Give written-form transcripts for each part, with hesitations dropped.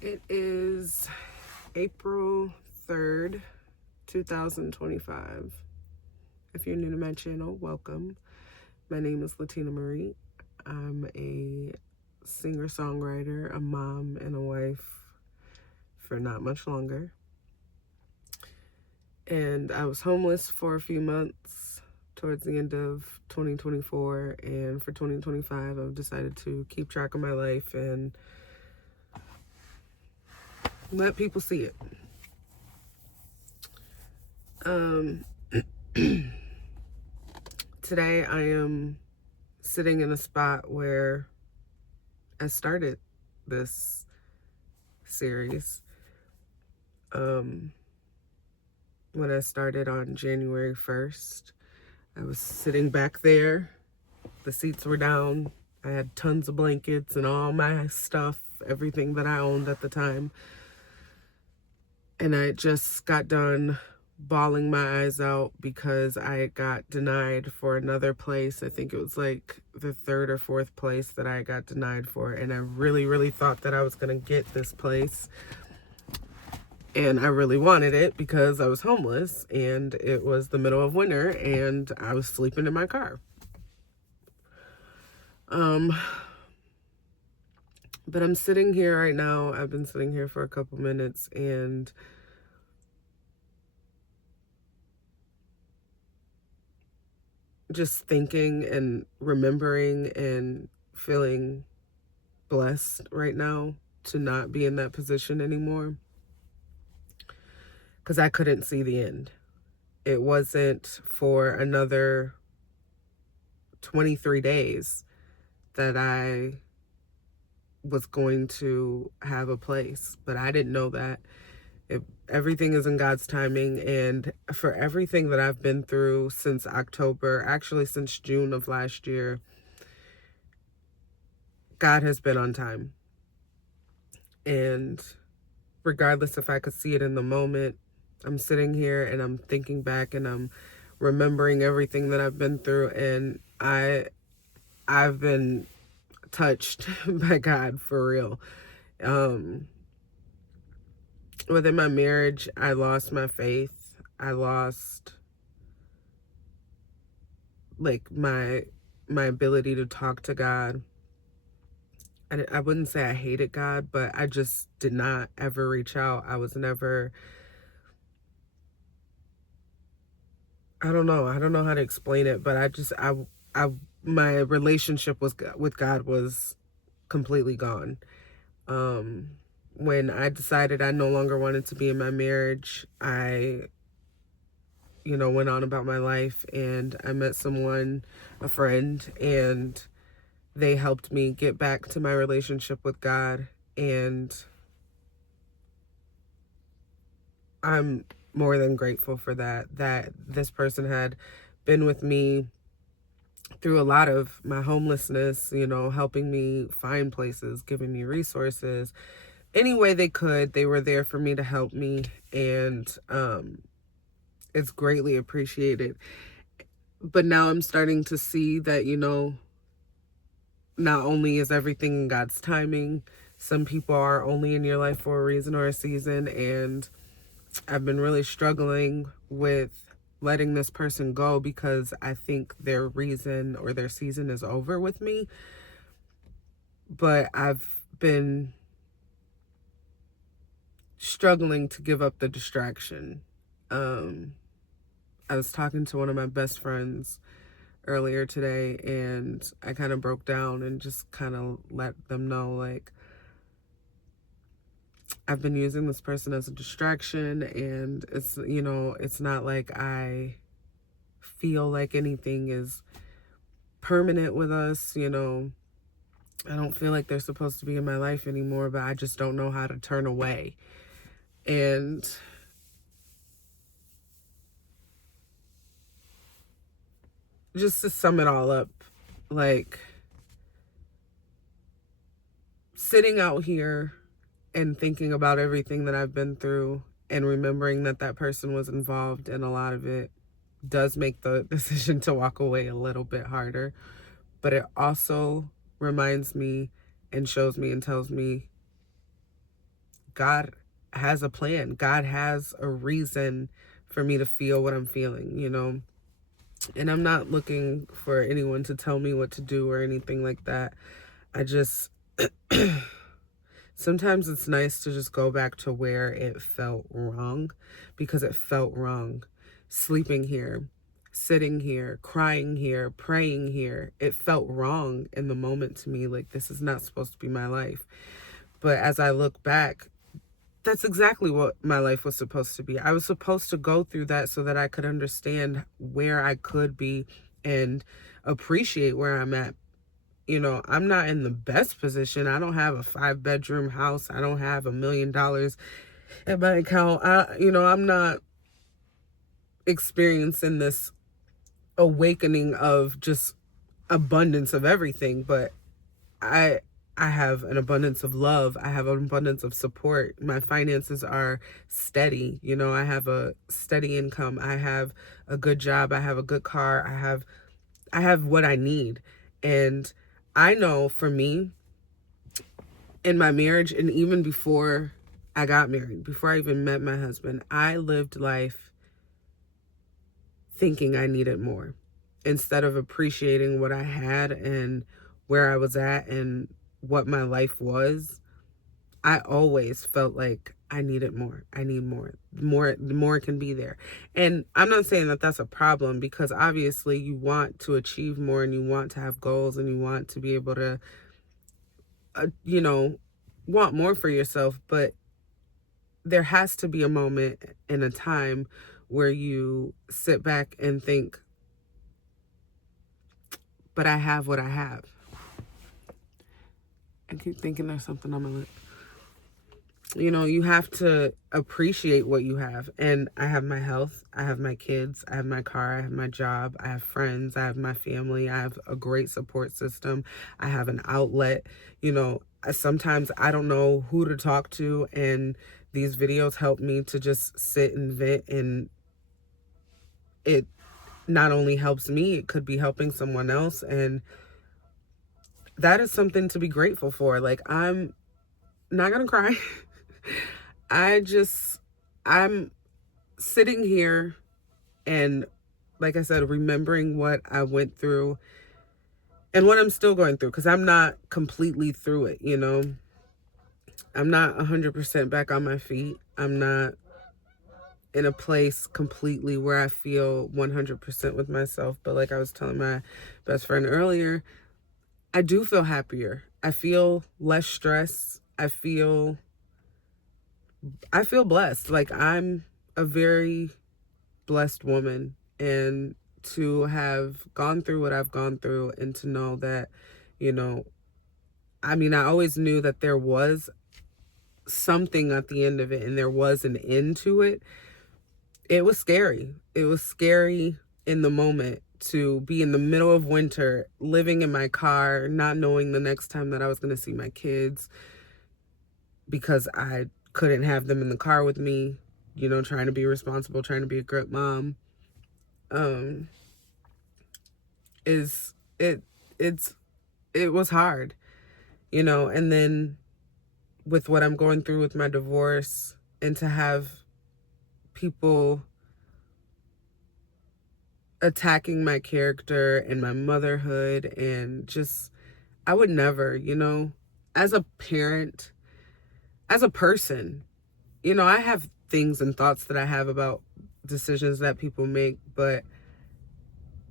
It is April 3rd, 2025. If you're new to my channel, welcome. My name is LatinaMarie. I'm a singer-songwriter, a mom, and a wife for not much longer. And I was homeless for a few months towards the end of 2024. And for 2025, I've decided to keep track of my life and let people see it. Today I am sitting in a spot where I started this series. When I started on January 1st, I was sitting back there. The seats were down. I had tons of blankets and all my stuff, everything that I owned at the time. And I just got done bawling my eyes out because I got denied for another place. I think it was like the third or fourth place that I got denied for. And I really thought that I was going to get this place. And I really wanted it because I was homeless and it was the middle of winter and I was sleeping in my car. But I'm sitting here right now. I've been sitting here for a couple minutes and just thinking and remembering and feeling blessed right now to not be in that position anymore, because I couldn't see the end. It wasn't for another 23 days that I was going to have a place, but I didn't know that. Everything is in God's timing, and for everything that I've been through since October, actually since June of last year, God has been on time. And regardless if I could see it in the moment, I'm sitting here and I'm thinking back and I'm remembering everything that I've been through, and I've been touched by God for real. Within my marriage, I lost my faith. I lost like my ability to talk to God. I wouldn't say I hated God, but I just did not ever reach out. I was never, I don't know how to explain it, but my relationship with God was completely gone. When I decided I no longer wanted to be in my marriage, I went on about my life, and I met someone, a friend, and they helped me get back to my relationship with God. And I'm more than grateful for that this person had been with me through a lot of my homelessness, helping me find places, giving me resources. Any way they could, they were there for me to help me. And it's greatly appreciated. But now I'm starting to see that, not only is everything in God's timing, some people are only in your life for a reason or a season. And I've been really struggling with letting this person go because I think their reason or their season is over with me. But I've been struggling to give up the distraction. I was talking to one of my best friends earlier today, and I kind of broke down and just kind of let them know, like, I've been using this person as a distraction, and it's not like I feel like anything is permanent with us. I don't feel like they're supposed to be in my life anymore, but I just don't know how to turn away. And just to sum it all up, like, sitting out here and thinking about everything that I've been through and remembering that that person was involved in a lot of it does make the decision to walk away a little bit harder. But it also reminds me and shows me and tells me God has a plan. God has a reason for me to feel what I'm feeling, you know? And I'm not looking for anyone to tell me what to do or anything like that. I just, sometimes it's nice to just go back to where it felt wrong, because it felt wrong. Sleeping here, sitting here, crying here, praying here. It felt wrong in the moment to me. Like, this is not supposed to be my life. But as I look back, that's exactly what my life was supposed to be. I was supposed to go through that so that I could understand where I could be and appreciate where I'm at. You know, I'm not in the best position. I don't have a 5-bedroom house. I don't have $1 million in my account. I'm not experiencing this awakening of just abundance of everything, but I I have an abundance of love. I have an abundance of support. My finances are steady. You know, I have a steady income. I have a good job. I have a good car. I have what I need. And I know for me, in my marriage, and even before I got married, before I even met my husband, I lived life thinking I needed more instead of appreciating what I had and where I was at and what my life was. I always felt like I needed more. I need more. The more can be there. And I'm not saying that that's a problem, because obviously you want to achieve more and you want to have goals and you want to be able to, you know, want more for yourself. But there has to be a moment and a time where you sit back and think, but I have what I have. I keep thinking there's something on my lip. You know, you have to appreciate what you have. And I have my health, I have my kids, I have my car, I have my job, I have friends, I have my family, I have a great support system, I have an outlet. You know, sometimes I don't know who to talk to, and these videos help me to just sit and vent, and it not only helps me, it could be helping someone else. And that is something to be grateful for. Like, I'm not gonna cry. I just, I'm sitting here and, like I said, remembering what I went through and what I'm still going through, because I'm not completely through it, you know. I'm not 100% back on my feet. I'm not in a place completely where I feel 100% with myself. But like I was telling my best friend earlier, I do feel happier. I feel less stress. I feel blessed. Like, I'm a very blessed woman, and to have gone through what I've gone through and to know that, you know, I mean, I always knew that there was something at the end of it and there was an end to it. It was scary. It was scary in the moment to be in the middle of winter, living in my car, not knowing the next time that I was going to see my kids, because I couldn't have them in the car with me, you know, trying to be responsible, trying to be a good mom. Um, is it it's it was hard, you know. And then with what I'm going through with my divorce, and to have people attacking my character and my motherhood, and just, I would never, you know, as a parent, as a person, you know, I have things and thoughts that I have about decisions that people make. But,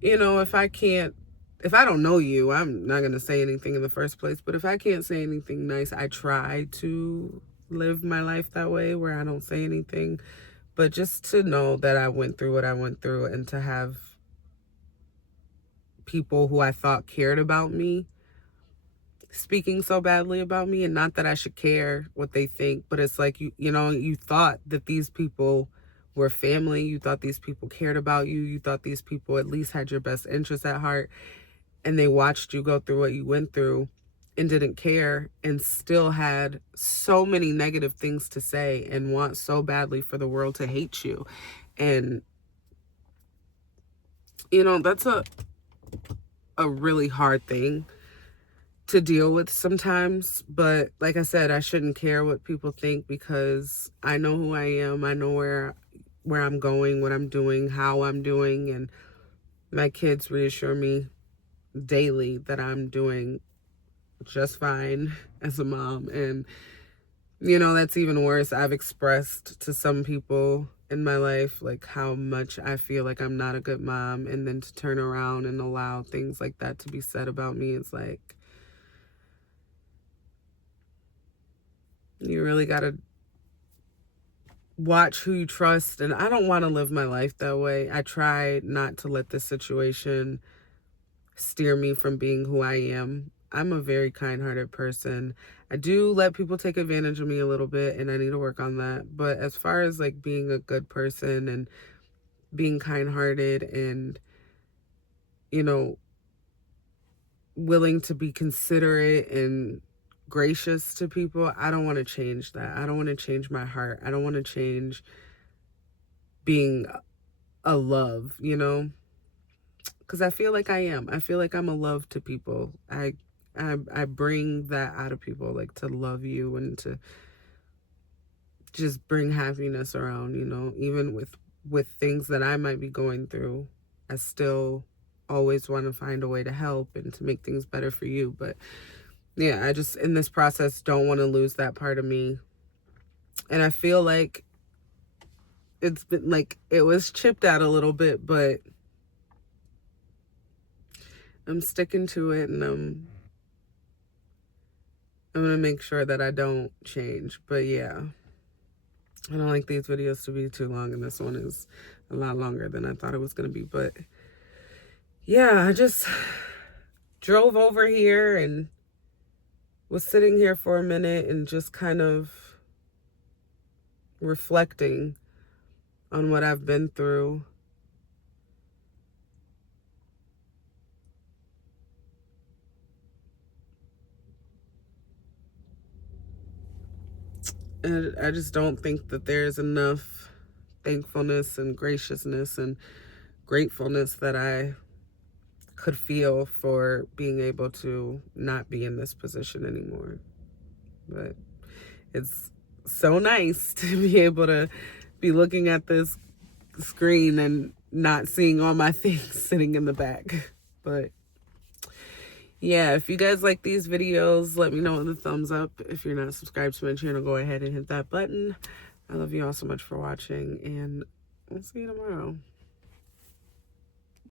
you know, if I don't know you, I'm not going to say anything in the first place. But if I can't say anything nice, I try to live my life that way, where I don't say anything. But just to know that I went through what I went through, and to have people who I thought cared about me speaking so badly about me, and not that I should care what they think, but it's like, you know, you thought that these people were family, you thought these people cared about you, you thought these people at least had your best interests at heart, and they watched you go through what you went through and didn't care, and still had so many negative things to say and want so badly for the world to hate you. And, you know, that's a really hard thing. to deal with sometimes. But like I said, I shouldn't care what people think, because I know who I am. I know where I'm going, what I'm doing, how I'm doing, and my kids reassure me daily that I'm doing just fine as a mom. And that's even worse. I've expressed to some people in my life like how much I feel like I'm not a good mom, and then to turn around and allow things like that to be said about me is like, you really got to watch who you trust. And I don't want to live my life that way. I try not to let this situation steer me from being who I am. I'm a very kind-hearted person. I do let people take advantage of me a little bit, and I need to work on that. But as far as like being a good person and being kind-hearted and, willing to be considerate and gracious to people, I don't want to change that. I don't want to change my heart. I don't want to change being a love, because I feel like I am. I feel like I'm a love to people. I bring that out of people, like to love you and to just bring happiness around, even with things that I might be going through. I still always want to find a way to help and to make things better for you. But yeah, I just in this process don't want to lose that part of me. And I feel like it's been like it was chipped out a little bit, but I'm sticking to it, and I'm gonna make sure that I don't change. But yeah, I don't like these videos to be too long, and this one is a lot longer than I thought it was gonna be. But yeah, I just drove over here and was sitting here for a minute and just kind of reflecting on what I've been through. And I just don't think that there's enough thankfulness and graciousness and gratefulness that I could feel for being able to not be in this position anymore. But it's so nice to be able to be looking at this screen and not seeing all my things sitting in the back. But yeah, if you guys like these videos, let me know with a thumbs up. If you're not subscribed to my channel, go ahead and hit that button. I love you all so much for watching, and I'll see you tomorrow.